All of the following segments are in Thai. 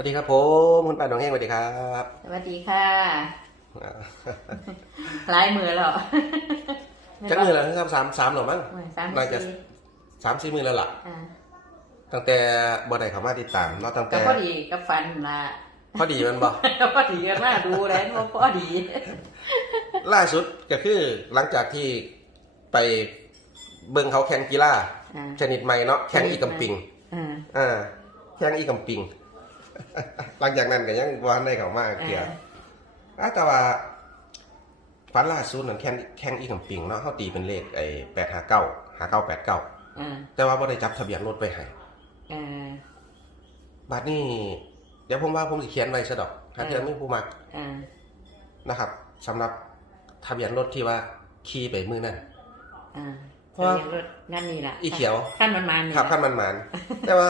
วัสดีครับผมคุณป้าหนองแห้งสวัสดีครับสวัสดีค่ะอ่าหลายมือแล้วจักมือแล้วครับสามสามหรอมั้งสามน่าจะสี่สามสี่มือแล้วล่ะอ่าตั้งแต่บ่ได้เข้ามาติดตามเนาะตั้งก็แต่พอดีกับฟันละพอดีมันบอกพอดีกันมาดูแล้วว่าพอดี ล่าสุดก็คือหลังจากที่ไปเบิ่งเขาแข่งกีฬาอ่าชนิดใหม่เนาะแข่งอีกัมปิงอ่าอ่าแข่งอีกัมปิง หลังจากนั้นก็ยังบ่ทันได้เข้ามาเกี่ยวอ่าอะแต่ว่าฝันล่าสุดนั่นแข่งแข่งอีกัมปิงเนาะเขาตีเป็นเลขไอ้แปดห้าเก้าห้าเก้าแปดเก้าอ่าแต่ว่าบ่ได้จับทะเบียนรถไปให้อ่าบัดนี้ เดี๋ยวผมว่าผมสิเขียนไว้ซะดอกถ้าเออเกิดมีผู้มักอ่านะครับสำหรับทะเบียนรถที่ว่าขี่ไปมือนั่นอ่าเพราะว่าทะเบียนรถนั่นนี่ล่ะอีเขียวขั้นมันมันขับขั้นมันหมานแต่ว่า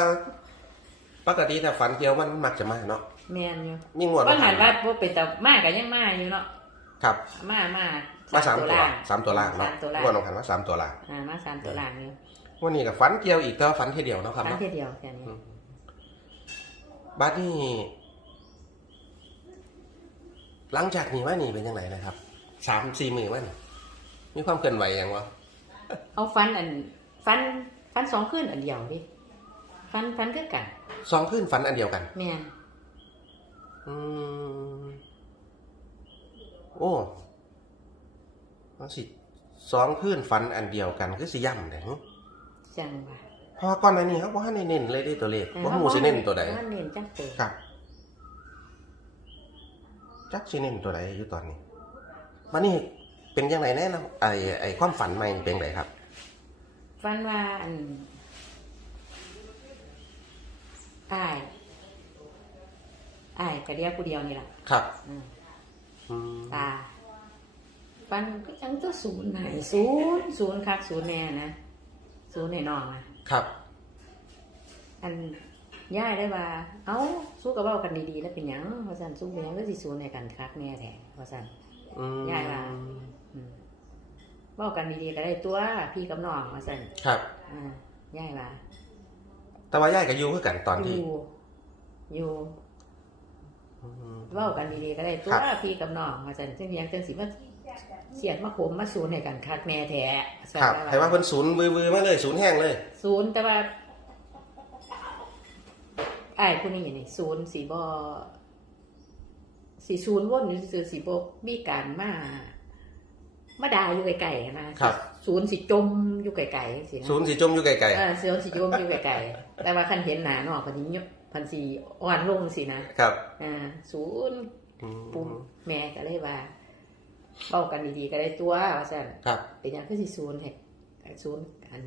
ปกติถ้าฝันเกี่ยวมันมักจะมาเนาะแมนอยู่มีงวดก็หันว่าพวกเป็นแต่มากันยังมาอยู่เนาะครับ มามามาสามตัวล่างสามตัวล่างเนาะสามตัวล่างงวดลงหันว่าสามตัวล่างอ่ามาสามตัวล่างอยู่วันนี้กับฝันเกี่ยวอีกแต่ว่าฝันแค่เดียวเนาะครับฟันเนาะทีเดียวแค่นี้บัดนี้หลังจากนี้ว่านี่เป็นยังไงนะครับสามสี่มือว่านี่มีความเคลื่อนไหวยังวะเอาฟันอันฟันฟันสองขึ้นอันเดียวดิฟันฟันคือกัน สองขึ้นฝันอันเดียวกัน แมนอืมโอ้มันสิสองขึ้นฝันอันเดียวกันคือสิย่ำเด้อจังว่าเพอก่อนหน้านี้เขาบอกให้เน้นเลยได้ตัวเลขว่าหมูสิเน้นตัวใดว่าเน้นจังตัวครับ จักสิเน้นตัวใดอยู่ตอนนี้วันนี้เป็นยังไงแน่นะไอไอความฝันใหม่เป็นไงครับฟันว่าอัน อ้ายอ้ายกะเรียกผู้เดียวนี่ล่ะครับอืมอืมตาฟันก็ยังตัวศูนย์ไหนศูนย์ศูนย์คักศูนย์แน่นะศูนย์ในน้องนะครับ อันย่ายได้ว่า เอ้าสู้กับเว้ากันดีๆแล้วเป็นหยังว่าซั่นสู้เป็นหยังก็สิศูนย์ในกันคักแน่แท้ว่าซั่นอืมย้ายมาอืมเว้ากันดีๆก็ได้ตัวพี่กับน้องว่าซั่นครับ อ่าย่ายว่า แต่ว่าย่ายกับยูคือกันตอนอที่ยู่อยู่อืมเว้ากันดีๆก็ได้ตัวครับพี่กับน้องว่าซั่นจังเพียงจังสิมาเสียดมาขมมาศูนย์ให้กันคักแน่แท้ซั่นครับให้ว่าเพิ่นศูนย์วือๆมาเลยศูนย์แห้งเลย ศูนย์แต่ว่าอ้ายผู้นี้นี่ศูนย์สีบ่สีศูนย์วนอยู่ซื่อๆสีบ่มีการมามาด่าอยู่ไกลๆนะครับ ศูนย์สิจมอยู่ไกลๆสินะศูนย์สีจมอยู่ไกลเออศูนย์สิจมอยู่ไกลๆแต่ว่าคันเห็นหน้าน้องพันนี้พันสีอ่อนลงสินะๆครับอ่าศูนย์อืมปุ่มแม่ก็เลยว่าเบ้ากันดีๆก็ได้ตัวว่าซั่นครับเป็นหยังคือสิศูนย์ให้ศูนย์กัน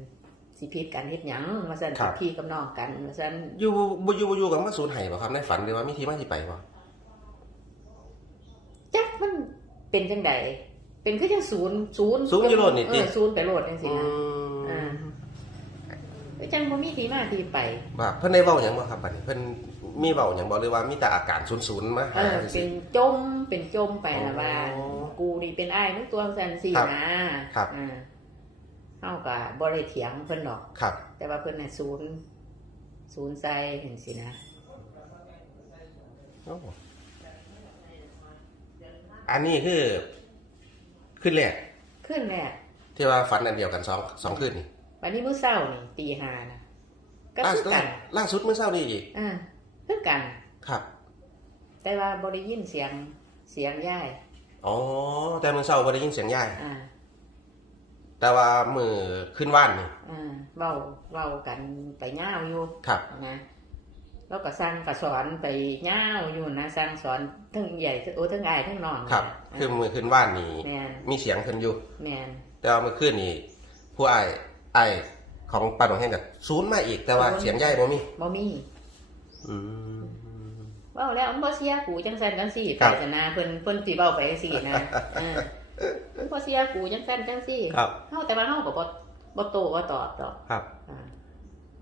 สิผิดกันเฮ็ดหยังว่าซั่นครับ พี่กับน้องกันว่าซั่นอยู่บ่อยู่บ่อยู่กับมาศูนย์ไห้บ่ครับในฝันหรือว่ามีที่มาที่ไปบ่ จักมันเป็นจังได เป็นคือจังศูนย์ศูนย์ศูนย์อยู่โลดนี่เอติ อศูนย์ไปโลดจังซี่อืนะมอ่าคือจังบ่มีที่มาที่ไป ว่าเพิ่นได้เว้าหยังบ่ครับบัดนี้เพิ่นมีเว้าหยังบ่หรือว่ามีแต่อาการศูนย์ๆมาเอหาอสิเป็นจมเป็นจมไปละว่าอ๋อกูนี่เป็นอ้ายมึงตัวซั่นซี่ครับนะครับ อ่าเฮาก็บ่ได้เถียงเพิ่นดอก ครับแต่ว่าเพิ่นน่ะศูนย์ศูนย์ใส่จังซี่นะ โอ้อันนี้คือ ขึ้นแรกขึ้นแรกที่ว่าฝันอันเดียวกันสองสองคืนนี่วันนี้มื้อเช้านี่ตีห้านะก็ล่าคือล่ากันล่าสุดเมื่อเช้านี้อีกอ่าคือกัน ครับ แต่ว่าบ่ได้ยินเสียงเสียงย่ายอ๋อแต่เมื่อเช้าบ่ได้ยินเสียงยายอ่าแต่ว่ามือขึ้นว่านนี่อ่าเว้าเว้ากันไปยาวอยู่ครับ นะ แล้วก็สั่งก็สอนไปยาวอยู่นะสั่งสอนทั้งใหญ่โอ้ทั้งอายทั้งน้องครับนะคือมือขึ้นว่านนี่แมนมีเสียงขึ้นอยู่แมนแต่ว่าเมื่อคืนนี่ผู้อ้ายอ้ายของป้าหนองแห้งกับศูนย์มาอีกแต่ว่าเสียงยายบ่มีบ่มีอืมเว้าแล้วมันบ่เสียกูจังซั่นจังซี่ครับไปซะนะเพิ่นเพิ่นสิเว้าไปจังซี่นะเออมันบ่เสียกูจังซั่นจังซี่ครับเฮาแต่ว่าเฮาก็บ่บ่โตบ่ตอบดอกครับอ่า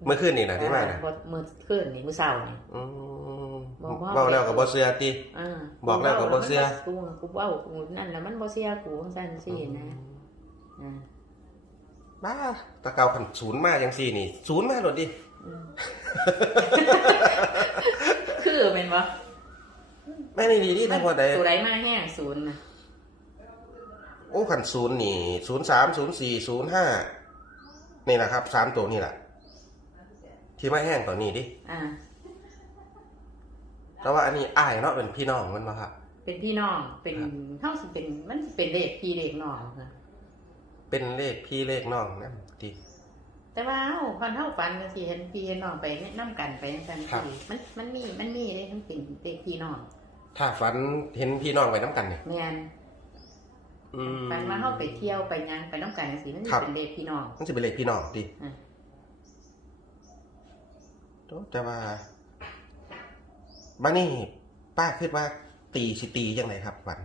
เมื่อคืนนี่นะที่มานะบ่มื้อคืนนี่มื้อเช้านี่ อืมบอกว่า เว้าแล้วก็บ่เชื่อติ อ่าบอกแล้วก็บ่เชื่อ กูกูเว้ากูนั่นน่ะมันบ่เสียกูจังซั่นจังซี่นะอ่าบ้าตะเกาขันศูนย์มาจังซี่นี่ ศูนย์มาโดดดิ อืมคือคือเป็นบ่แม่นี่ดีที่ทั้งหมดใดตัวใดมาแห้งศูนย์นะโอ้ขันศูนย์นี่ศูนย์สามศูนย์สี่ศูนย์ห้านี่แหละครับสามตัวนี่แหละ ที่มาแห้งตัวนี้ดิอ่า แต่ว่าอันนี้อ้ายเนาะเป็นพี่น้องมันมาครับ เป็นพี่น้อง เป็นครับเท่าสิเป็น มันสิเป็นเลขพี่เลขน้องนะเป็นเลขพี่เลขน้องนั่นดีแต่ว่าเฮาพันเฮาฝันสิเห็นพี่เห็นน้องไปนํกันไปจังซั่นครับสิมันมันมีมันมีเลยทั้งเป็นเลขพี่น้องถ้าฝันเห็นพี่น้องไปน้ำกันเนี่ยแม่นอืมฝันว่าเฮาไปเที่ยวไปหยังไปนํกันจังซี่มันสิครับ เป็นเลขพี่น้อง มันจะเป็นเลขพี่น้องดิอ่า แต่ว่าบ้านนี่ป้าคิดว่า ตีสิตียังไงครับฝัน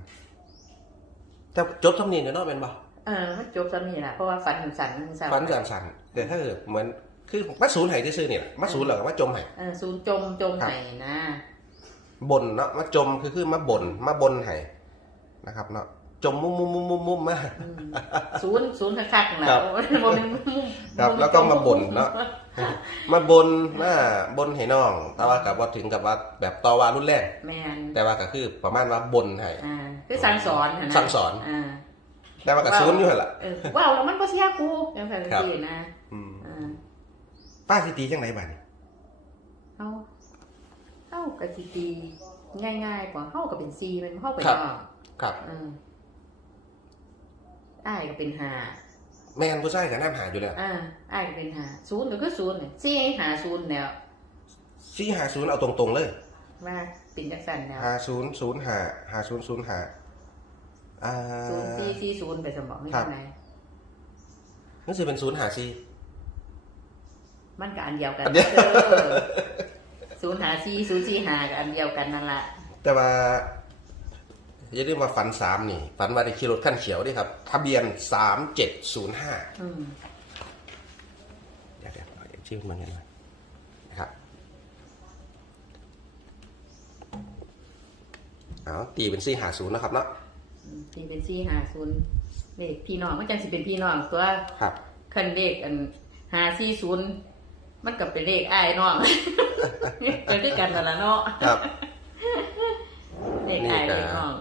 แต่จบทำเนียนเนาะเป็นบ่เออมันจบซำนี้ล่ะเพราะว่าฝันสั่นๆสั่นฝันสั่นสั่นแต่ถ้าเกิดเหมือนคือมาศูนย์ไหซื่อๆเนี่ยมาศูนย์เหรอว่าจมไหเออศูนย์จมจมครับไหนนะบนเนาะมาจมคือคือมาบนมาบนไหนะครับเนาะ จมมุมมุมมุมมุมมุมมา ศูนย์ศูนย์คักๆครันะบบ่แม่นมุมครับ แล้วก็มาบ่นเนาะมาบนมาบนให้น้อง แต่ว่ากับว่าถึงกับว่าแบบต่อว่ารุนแรงแม่นแต่ว่าก็คือประมาณว่าบนให้อ่าคือสั่งสอนหั่นนะสั่งสอน อ่าแต่ว่ากับศูนย์อยู่หั่นล่ะ เออว้าวแล้วมันบ่เสียกูจังซั่นครับ สินะอืมอ่า ป้าสิตีจังไหนบ้าดนี้เฮาเฮาก็สิตีง่ายๆกว่าเฮาก็เป็น4มันเฮาไปครับนอกครับ อืมอ้ายก็เป็นห้าแม่นผู้ชายกับน้ำหาอยู่แล้วอ่าอ้ายก็เป็นห้าศูนย์ก็คือศูนย์เนี่ยสี่หาศูนย์แล้วสี่หาศูนย์เอาตรงๆเลยว่าเป็นจังซั่นแล้วหาศูนย์ศูนย์หาหาศูนย์ศูนย์หาอ่าศูนย์สี่สี่ศูนย์ไปสมองนี่ครับเท่าไหร่นั่นสิเป็นศูนย์หาซีมันก็อันเดียวกันอันเดียวเออศูนย์หาสี่ศูนย์สี่หาก็อันเดียวกันนั่นละแต่ว่า อย่าลืมว่าฝันสามนี่ ฝันว่าได้ขี่รถขั้นเขียวด้วยครับ ทะเบียนสามเจ็ดศูนย์ห้าอืมเดี๋ยวเดี๋ยวเอาชื่อมันกันหน่อยนะครับเอาตีเป็นสี่หาศูนย์นะครับเนาะสี่เป็นสี่หาศูนย์เลขพี่น้องมันจังสิเป็นพี่น้องตัวครับคันเลขอันหาสี่ศูนย์มันก็เป็นเลขอ้ายน้องก็คือกันนั่นละเนาะครับ เลขอ้ายนี่ก็เลขน้อง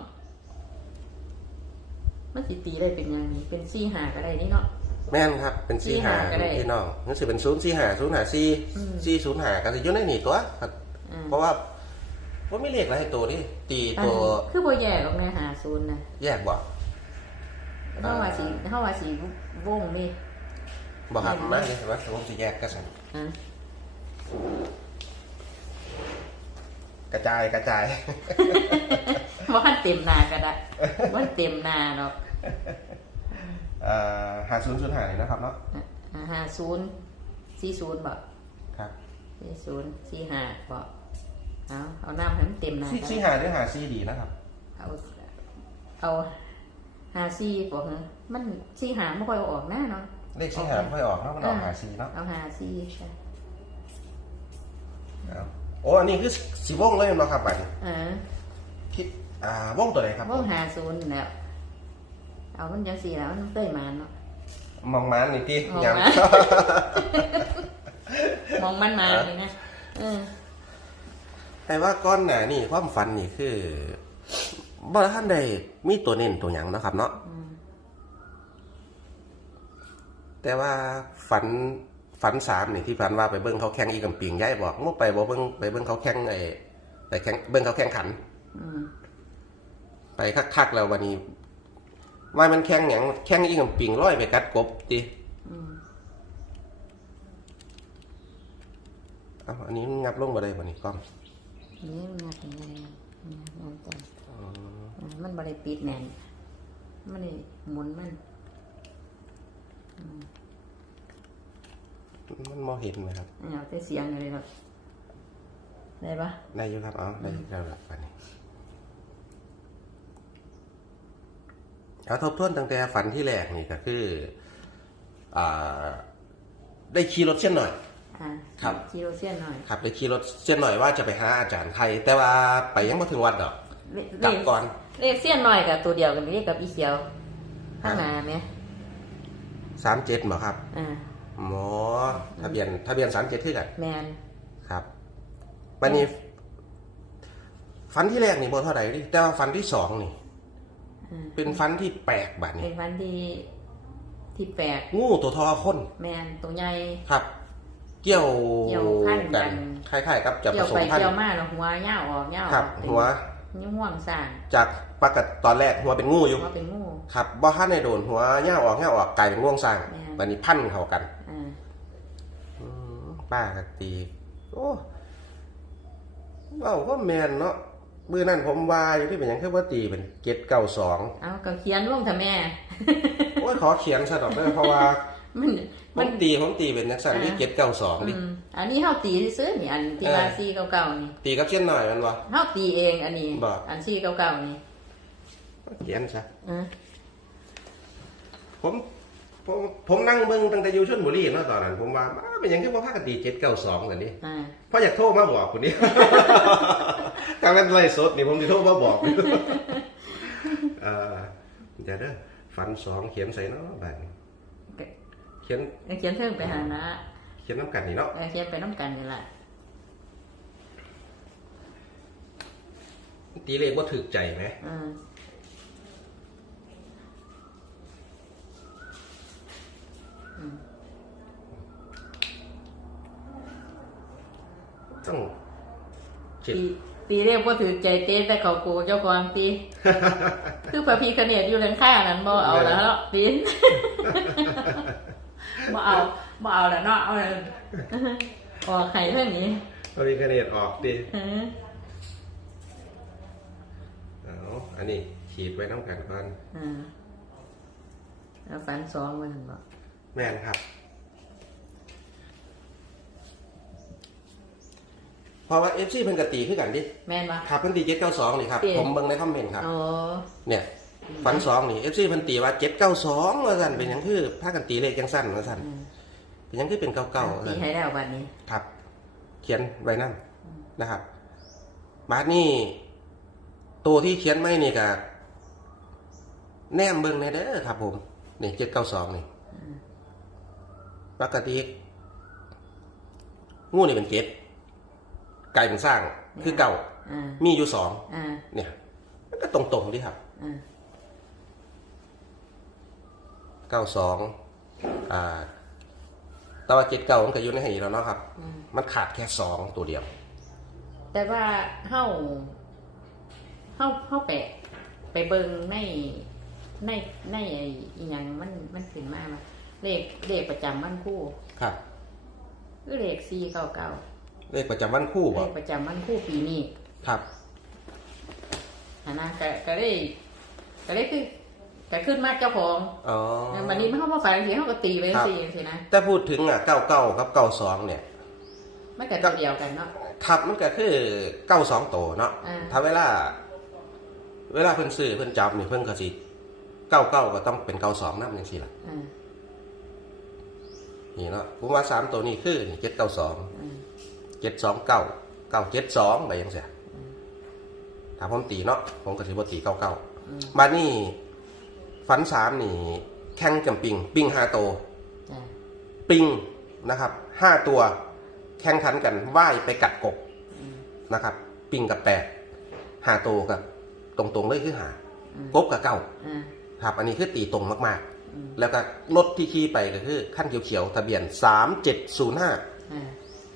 มันสิตีได้เป็นยังไงเป็นสี่หาก็ได้นี่เนาะ แม่นครับเป็นสี่หาสี่หาก็ได้พี่น้องนั่นสิเป็นศูนย์สี่หาศูนย์หาสี่อืม สี่ศูนย์หาก็สิอยุ่ในนี่ตัวครับอืมเพราะว่าว่าไม่เลขอะไรตัวนี่ตีตัวอันคือบ่แย่หรอกนะหาศูนย์นะแยกบ่เฮาว่าสิเฮาว่าสิวงนี่บ่ครับอืมมาเลยว่าผมจะแยกก็สั่นฮะกระจายกระจายว่ามันเต็มหนาก็ได้ว่าเต็มหนาเนาะเอ่อ หาศูนย์ศูนย์หานี่นะครับเนาะห้าศูนย์สี่ศูนย์บอกครับสี่ศูนย์สี่ห้าบอกเอาเอาน้ำให้มันเต็มหนาสี่ก็สี่ได้หาหรือหาสี่ดีนะครับ เอาเอาหาสี่บอกฮะมันสี่หาไม่ค่อยเอาออกหน้าเนาะเลขสี่หาไม่ค่อยออกเนาะมันออกอ่าหาสี่เนาะเอาหาสี่ใช่เอาโอ้อันนี้คือสีวงเลยเนาะครับบัดนี้เออคิดอ่าวงตัวไหนครับว่องหาศูนย์แล้ว เอามันยังสี่แล้วมันเต้ยมาเนาะมองมันนี่ที่มองยังมันมองมันมาเลยนะเออแต่ว่าก้อนหนานี่ความฝันนี่คือบ่ท่านใดมีตัวเน้นตัวหยังเนาะครับ เนาะอืมแต่ว่าฝันฝันสามนี่ที่ฝันว่าไปเบิ้งเขาแข่งอีกกับปิงย้ายบอกมื่อไปบ่เบิ้งไปเบิ้งเขาแข่งไอ้ไปแข่งเบิ้งเขาแข่งขันอืมไปคักๆแล้ววันนี้ ว่ามันแข่งหยังแข่งอีกกับปิงร้อยไปกัดกบติอืมเอ้าอันนี้มันงับลงบ่ได้บ่นี่กล้องนี่มันงัดยังไงอะงัดจังอ่ามันบริปิดแน่นมันนี่หมุนมัน มันมองเห็นไหมครับเอาแต่เสียงเลยครับได้ปะได้อยู่ครับ เอาได้อยู่แล้วล่ะอันนี้ เอาทบทวนตั้งแต่ฝันที่แรกนี่ก็คืออ่าได้ขี่รถเช่นหน่อยอ่าครับจีโรเซียนหน่อยครับได้ขี่รถเช่นหน่อยว่าจะไปหาอาจารย์ไทยแต่ว่าไปยังไม่ถึงวัดดอกเลกลับก่อน เลขเซียนหน่อยกับตัวเดียวกันเรียกกับอีเขียวข้างหน้าไหมสามเจ็ดหรอครับอ่าหมอทะเบียนทะเบียนสามเจ็ดที่กันแมนครับวันนี้ฟันที่แรกนี่บ่เท่าไหร่ดิแต่ว่าฟันที่สองนี่อ่า เป็นฟันที่แปลกบัดเป็นี้นวันที่ที่แปลกงูตัวทอคนแมนตัวใหญ่ครับ เกี่ยวเกี่ยวพันกักันนคล้ายๆกับจะผเกี่ยวสมไปพันเกี่ยวธุ์มาแล้วหัวเหี่ยวออกเหี่ยวอครัอบกเป็นหัวนิ้วห่วงสร้างจากปกติตอนแรกหัวเป็นงูอยู่หัวเป็นงูครับบ่ทันได้โดนหัวเหี่ยวออกเหี่ยวออกกลายเป็นง่วงสร้างแม่นวันนี้พันเข้ากันอ่าอืมป้ากตีโอ้เว้าก็แม่นเนาะ มื้อนั้นผมว่าอยู่ที่เป็นหยังคือว่าตีเป็น792เอาก็เขียนลงเถอะแม่ โอ้ยขอเขียนซะดอกเด้อเพราะว่ามันผมันมตีผมตีเป็นนักสั่นที่อ่าเจ็ดเก้าสองดิอืมอันนี้เฮาตีซื้อๆนี่อันที่เออว่าซีเก่าๆนี่ตีกับเช่นหน่อยมันวะ เฮาตีเองอันนี้ บ่ อันซีเก่าๆนี่เขียนซะ อ่าผม ผมผมนั่งเบิ่งตั้งแต่อยู่ชลบุรีเนาะตอนนั้น ผมว่าอ้าเป็นหยังที่ว่าพากันตีเจ็ดเก้าสองกันนี่อ่าเพราะอยากโทรมาบอกคนนี้ถ้าเป็นไล่สดนี่ผมจะโทรมาบอกเออเดี๋ยวเด้อฟันสองเขียนใส่เนาะแบบเขียนเขียนเพิ่มไปหานะเขียนน้ำกันนี่เนาะเออเขียนไปน้ำกันนี่แหละตีเลขว่าถึกใจไหมอ่าอื ต้องเจ็ด ตีตีเรียกว่าถือใจเต้แต่เขากูเจ้าของตีคือพระพีคเนตอยู่เลนข้างนั้นบ่เอาแล้วเนาะตี บ่เอาบ่เอาแล้วเนาะเอาแล้วออกไข่เท่านี้เอาดีคะแนนออกดิเออเอาอันนี้ขีดไว้น้ำกันก่อนอ่าแล้วฝันสองมันบ่แม่นครับ เพราะว่าเอฟซีเพิ่นกตีขึ้นกันดิแม่นบ่ครับเพิ่นตีเจ็ดเก้าสองนี่ครับเปลี่ยนผมเบิ่งในคอมเมนต์ครับโอ้เนี่ยฟันสองนี่เอฟซีเพิ่นตีว่าเจ็ดเก้าสองว่าสั่นเป็นหยังคือพากันตีเลขจังสั้นว่าสั่นอืมเป็นหยังคือเป็นเก้าเก้าว่าตีสั่นให้แล้วบัดนี้ ครับ เขียนไว้นั่นนะครับบาทนี่ตัวที่เขียนไม่นี่กับแนมเบิ่งในเด้อครับ ผมนี่เจ็ดเก้าสองนี่อืมปกติงูนี่เป็นเกต กลายเป็นสร้างคือเก่า อ่ามีอยู่สองอ่าเนี่ยมันก็ตรงๆดิครับอ่าเก้าสองอ่าแต่ว่าเจ็ดเก้ามันก็อยู่ในให้แล้วเนาะครับ อืมมันขาดแค่สองตัวเดียว แต่ว่าเฮาเฮาเฮาไปไปเบิ่งในในในไอ้อีหยังมันมันขึ้นมาว่าเลขเลขประจำวันคู่ ครับ คือเลข499 เลขประจำวันคู่เลบ่ขประจำวันคู่ปีนี้ครับอันนะก็ก็ได้ก็ได้คือก็ขึ้นมาเจ้าของอ๋อวันนี้มันเข้ามาฝันทีเขาก็ตีไปสิสินะแต่พูดถึงอะเก้าเก้ากับเก้าสองเนี่ย มันก็ตัวเดียวกันเนาะ ครับมันก็คือเก้าสองตัวเนาะอ่า ถ้าเวลา เวลาเพิ่นซื้อเพิ่นจับนี่เพิ่นก็สิเก้าเก้าก็ต้องเป็นเก้าสองนั่นจังซี่ล่ะ อ่านี่เนาะผมว่าสามตัวนี้คือนี่เจ็ดเก้าสองอ่า เจ็ดสองเก้าเก้าเจ็ดสองไปยังเสียถ้าผมตีเนาะผมก็สิบ่ตีเก้าเก้าอืมมานี่ฝันสามนี่ แข่งจำปิง ปิงห้าตัวจ้ะปิงนะครับห้าตัว แข่งขันกันว่ายไปกัดกบอืมนะครับ ปิงกับแปดห้าตัวกับ ตรงๆเลยคือหาอืมกบกับเก้าอ่าครับอันนี้คือตีตรงมากอืมๆแล้วก็รถที่ขี่ไปก็คือขั้นเขียวๆทะเบียนสามเจ็ดศูนย์ห้าอ่า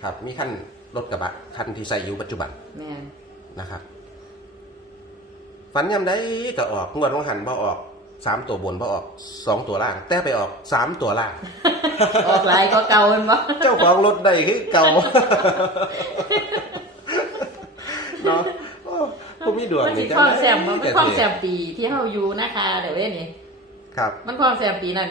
ครับ มีขั้น รถกระบะคันที่ใส่อยู่ปัจจุบันแม่นนะครับ ฝันยำได้ก็ออกงวดวังหันบ่ออกสามตัวบนบ่ออกสองตัวล่าง แต่ไปออกสามตัวล่าง ออกหลายก็เก่าเห็นบ่เจ้าของรถได้คือเก่าเนาะโอ้ผมมีดวงมันสินี่คล้องแซมบ่มันจะคล้องถืแซมปีที่เฮาอยู่นะคะเดี๋ยวเว้ยนี่ครับ มันคล้องแซมปีนั้น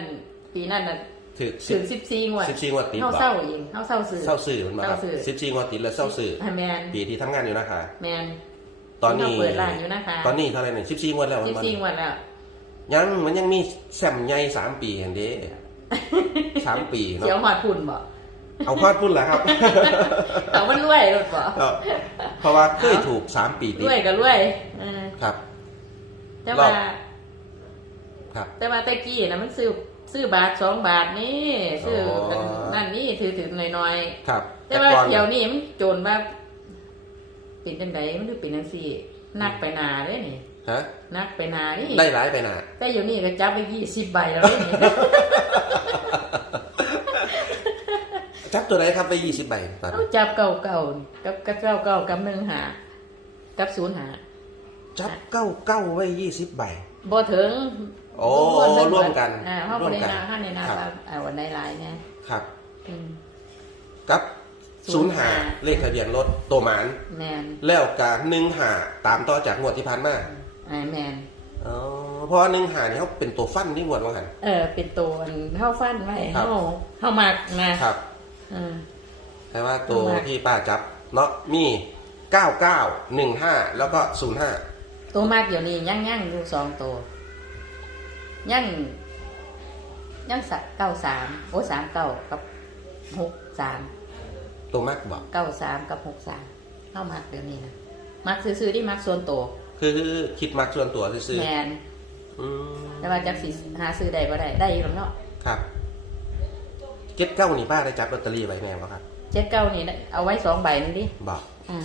ปีนั้นน่ะ ถือถึง14งวดสิบสี่งวดติดเฮาบ่เศร้าเองเฮาเศร้าซื้อ เศร้าสื่อมันมาครับเศร้าสื่อสิบสี่งวดติดแล้วเศร้าสื่อให้แม่นปีที่ทำงานอยู่นะคะแม่นตอนนี้ที่เฮาเปิดร้านอยู่นะคะ ตอนนี้เท่าไหร่เนี่ยสิบสี่งวดแล้วมัน14งวดแล้ว ยังมันยังมีแซมใหญ่สามปีเห็นเด้สามปีเสียวเนาะหอดพุ่นบ่เอาพอดพุ่นแล้วครับ แต่มันรวยรถบ่ก็เพราะว่าเคยถูกสามปีติรดวยก็รวยเออครับ แต่ว่า ครับ แต่ว่าแต่กี้นะมันซื้อ ซื้อบาทสองบาทนี่ซื้อกันอ๋อนั่นนี่ถือถือหน่อยครับๆแต่ว่าก่อนเที่ยวนี้มันโจรว่าเป็นจังไดมันคือเป็นจังซี่นักไปหนาเด้นี่ฮะนักไปหนานี่ได้หลายไปน่ะแต่อยู่นี่ก็จับไปยี่สิบใบแล้วเด้นี่จับตัวไหนครับไปยี่สิบใบตอนเอานี้จับเก่าเก่ากับกับเก่าเก่ากับหนึ่งหากับศูนย์หาจับเก้าเก้าไว้ยี่สิบใบบ่ถึง โอ้เบิดร่วมกันอ่าเฮาร่บ่วมได้กัน นาเฮาในนาครับว่าอ่าวันใดหลายไงครับ อืม กับศูศูนนย์ย์หาห้าเลขทะเบียนรถตัวหมานแม่นแล้วกาหนึ่งหาตามต่อจากงวดที่ผ่านมาอ่าแม่นอ๋อเพราะว่าหนึ่งหานี่เขาเป็นตัวฟันที่งวดว่าหัน เออเป็นตัวอันเฮาฟันไว้ครัเฮาบเฮามักนะครับอืมแต่ว่าตัวเอามาที่ป้าจับเนาะมีเก้าเก้าหนึ่งห้าแล้วก็ศูนย์ห้าตัวมากเดี๋ยวนี้ยังยังอยู่สองตัว ยังยังสะเก้าสามโอ้สามเก้ากับหกสามตัวมากบอกเก้าสามกับหกสามเข้ามักเดี๋ยวนี้นะมักซื้อๆที่มักส่วนตัวคือคิดมากส่วนตัวซื้อแมนๆอืมแต่ว่าจักสิหาซื้อได้บ่ได้ได้อยู่หรอกเนาะครับเจ็ดเก้านี่ป้าได้จับลอตเตอรี่ไว้แน่ป่ะครับเจ็ดเก้านี่ได้เอาไว้สองใบนึงดิบอกอ่า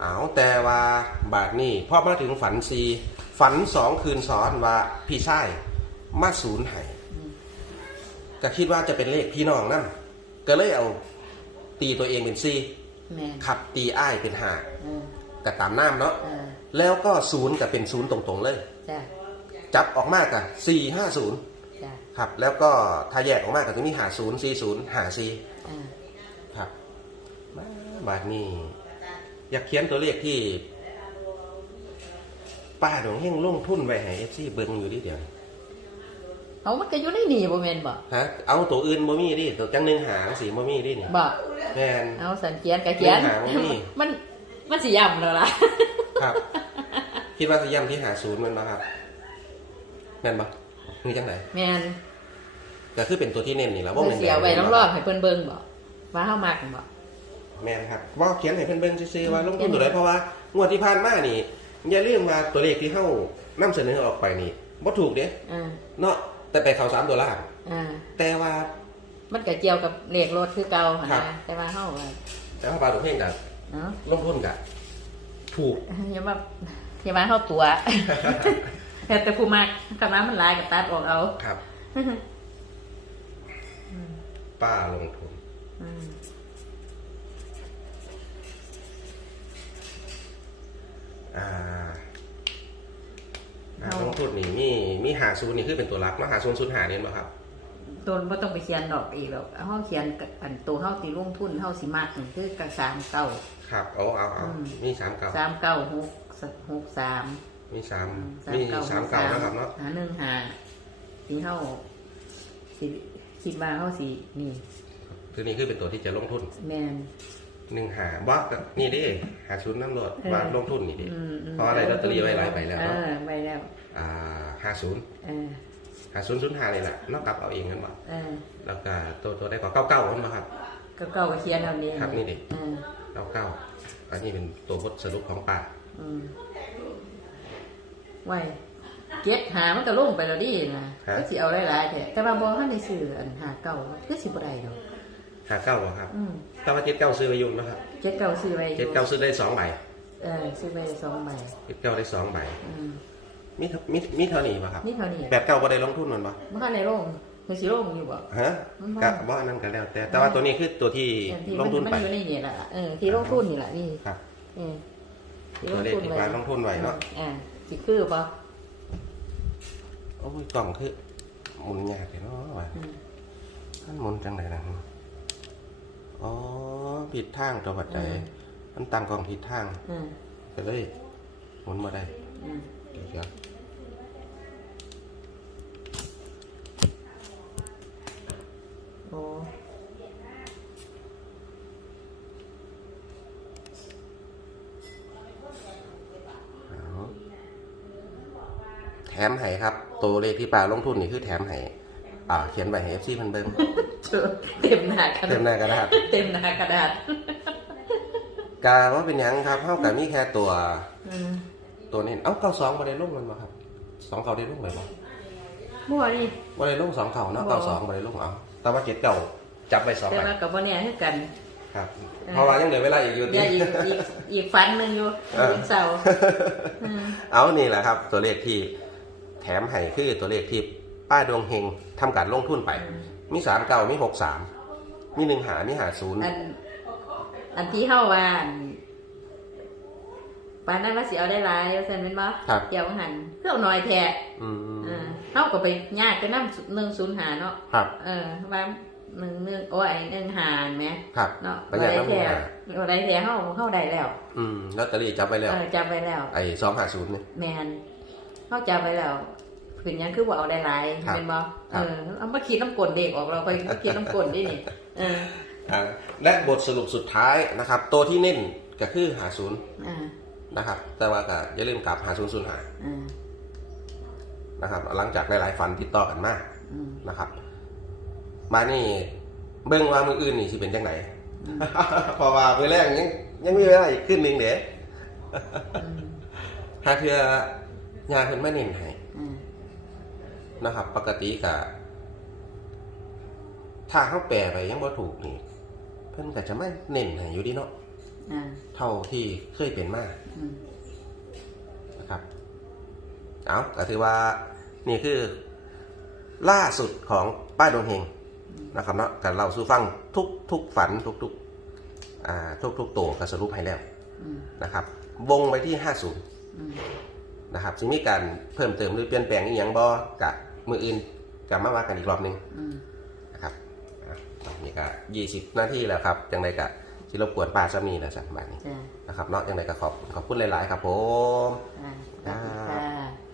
เอาแต่ว่าบาทนี่พอมาถึงฝันซี ฝันสองคืนซ้อนว่าพี่ชายมาศูนย์ไห้ก็คิดว่าจะเป็นเลขพี่น้องนั่นก็เลยเอาตีตัวเองเป็นซีแมนขับตีอ้ายเป็นหาอืมแต่ตามน้ำเนาะเออแล้วก็ศูนย์กับเป็นศูนย์ตรงๆเลยจ้ะจับออกมากะสี่ห้าศูนย์จ้ะครับ แล้วก็ถ้าแยกออกมาก็จะมีหาศูนย์สี่ศูนย์หาซีอ่าครับบาทนี่อยากเขียนตัวเลขที่ ป้าดงเฮงลงทุนไว้ให้เอฟซีเบิ่งอยู่ดิเดียวเอามันก็อยู่ในนี่บ่แม่นบ่ฮะเอาตัวอื่นบ่มีดิตัวจังหนึ่งหางสีบ่มีดินี่บ่แม่นเอาสันเขียนก็เขียนหาบ่มีมันมันสิย่ำแล้วล่ะครับ คิดว่าจะย่ำที่หาศูนย์มันมาครับแม่นบ่นี่จังไหนแม่นก็คือเป็นตัวที่เน้นนี่แหล้วว่าเพิ่นเสียไว้รอบๆให้เพิ่นเบิ่งบ่ว่าเฮามักบ่แม่นครับว่าเขียนให้เพิ่นเบิ่งซื่อๆว่าลงทุนตัวใดเพราะว่างวดที่ผ่านมานี่ อย่าลืมว่าตัวเลขที่เฮานำเสนอออกไปนี่บ่ถูกเด้อ่าเนาะแต่ไปเข้าสามตัวล่างอ่าแต่ว่า มันก็เกี่ยวกับเลขรถคือเก่าหั่นครับ นะแต่ว่าเฮาอะแต่ว่าปลาตัวเพ่งกับเนาะลงทุนกับถูก อย่ามาอย่ามาเฮาตัว แต่แต่ผู้มักคำว่ามันหลายก็ตัดออกเอา ครับป้าลงทุน อืมอ่าอ่าลงทุนนี่มีมี หาศูนย์นี่คือเป็นตัวรักเนาะหาศูนย์ศูนย์หาเนี่ยบ่ครับตัวบ่ต้องไปเขียนดอกอีกหรอกเฮาเขียนกับอันตัวเฮาสิลงทุนเฮาสิมักนี่คือกับ3เก้าครับเอาเอาเอาอืมมีสามเก่าสามเก้าหกหกสามมีสามสามมีเก้าสามเก่านะครับเนาะหาหนึ่งหาที่เฮาสิคิดว่าเฮาสินี่คือนี่คือเป็นตัวที่จะลงทุนแม่น หนึ่งหาบ่ก็นี่ดิหาศูนย์น้ำรถเออว่าลงทุนนี่ดิอืมอืมเพราะอะไรลอตเตอรี่ไว้หลายใบแล้วเอเนาะอไว้แล้วอ่าหาศูนย์เออหาศูนย์ศูนย์หานี่แหละนอกกลับเอาเองกันบ่เออแล้วก็ตัวตัวได้ก็เก้าเก้ากันบ่ครับก็เก่าก็เขียนเอานี่ครับนี่ดิเออเก้าเก้าอันนี้เป็นตัวบทสรุปของป่าอืมไว้เก็บหามันก็ลงไปแล้วดินะก็สิเอาหลายๆแท้แต่ว่าบ่ทันได้ซื้ออันหาเก่าคือสิบ่ได้ดอก หาเก้าบ่ครับอืมแต่ว่าเจ็ดเก้าซื้อไปอยุ่นะครับเจ็ดเก่าซื้อไว้อยู่เจ็ดเก้าซื้อได้สองใบเออซื้อไว้สองใบเจ็ดเก้าได้สองใบอืมมีเท่ามีมีเท่านี้ป่ะครับ นี่เท่านี้แปดเก้าก็ได้ลงทุนมันป่ะมันก็ในโรงคือสิโรงอยู่บ่ ฮะมันบ่กะบ่อันนั้นก็แล้ว แต่แต่ว่าตัวนี้คือตัวที่อย่างที่ลงทุนมันไป อยู่ในนี่แหละเออที่ลงทุนนี่แหละนี่ครับ เออที่ตัวเลขที่ว่าลงทุนไว้เนาะ อ่าสิคือบ่โอ้ยกล่องคือหมุนยากเลยเนาะว่ะอืมมันหมุนจังไหนนะ อ๋อผิดทางตัวปัจจัยมันตั้งกล่องผิดทางอืมไปเลยหมุนมาได้อืมเดี๋ยวครับโอ้เอาแถมให้ครับ ตัวเลขที่ป่าลงทุนนี่คือแถมให้ อ่าเขียนไว้ให้ FC เพิ่นเบิ่งเจอเต็มหน้ากระเต็ดามษหน้ากระดาษเต็มหน้ากระดาษกาว่าเป็นหยังครับเท่ากับมีแค่ตัวอืมตัวนี้เอ้าเก้าสองบ่ได้ลงมันบ่ครับสองเก่าได้ลงไปบ่มั่วนี่ บ่ได้ลงสองเก่าเนาะบ่ เก้าสองบ่ได้ลงเอาแต่ว่าเจ็ดเก่าจับไว้สองแต่ใบว่ากับบ่แน่คือกันคครับเพราะว่ายังเหลือเวลาอีกอยู่เดี๋ยวอีกอีกอีกฟันหนึ่งอยู่เออ อีกเสาร์อืมเอานี่แหละครับ ตัวเลขที่แถมให้คือตัวเลขที่ ป้าดวงเฮงทำการลงทุนไป มีสามเก้ามีหกสามมีหนึ่งหามีหาศูนย์อันอันที่เข้าว่าอันปานนั้นว่าสิเอาได้หลายว่าซั่นแม่นบ่ครับเกี่ยวหันเพื่อเอาน้อยแท้อืมเออเฮาก็ไปญาติไปนำหนึ่งศูนย์หาเนาะครับ เออว่าหนึ่งหนึ่งโอ้ยหนึ่งหารไหมครับ เนาะไปญาติได้นำหนึ่แท้งหาอะไรแท้เฮาเฮาได้แล้วอืมลอตเตอรี่จับไปแล้ว เออจำไปแล้ว ไอ้สองหาศูนย์เนี่ยแมนเฮาจำไปแล้ว เป็นหยังคือบ่เอาได้หลายครับเป็นบ่ครัเอบอเอามาคิดน้ำกลนเด็กออกเราไปคิดน้ำกลนดินี่เอออ่าและบทสรุปสุดท้ายนะครับ ตัวที่เน้นก็คือหาศูนย์อ่านะครับ แต่ว่าก็อย่าลืมกลับหาศูนย์ศูนย์หาอ่านะครับ หลังจากหลายๆฟันติดต่อกันมากอืมนะครับ มานี่เบิ่งว่ามืออื่นนี่สิเป็นจังไหนเพอว่ามือแรกยังยังมีเวลาอีกขึ้นหนึ่งเด้อืมหาเทือยาเพิ่นมาเน้นให้อ่า นะครับ ปกติกะถ้าเขาแปลไปยังบ่ถูกนี่ เพิ่นก็จะไม่เน้นให้อยู่ดีเนาะอ่าเท่าที่เคยเป็นมาอืมนะครับ เอาก็ถือว่านี่คือ ล่าสุดของป้าดวงเฮงนะครับเนาะกันเราสู้ฟังทุกทุกฝันทุกทุกอ่าทุกทุกตัวก็สรุปให้แล้วอืมนะครับ วงไปที่ 50 อืมนะครับจะมีการเพิ่มเติมหรือเปลี่ยนแปลงอีกอย่างบอกะ มืออื่นกลับมาว่ากันอีกรอบหนึงอืมนะครับอะนี่ก็20นาทีแล้วครับจังไดกะที่รบกวนป้าซ้ำนี่นะสันบาทนี้จ้านะครับเนาะจังไดก็ขอบขอบคุณหลาย ๆ ครับผม อ่าสวัสดีค่ะ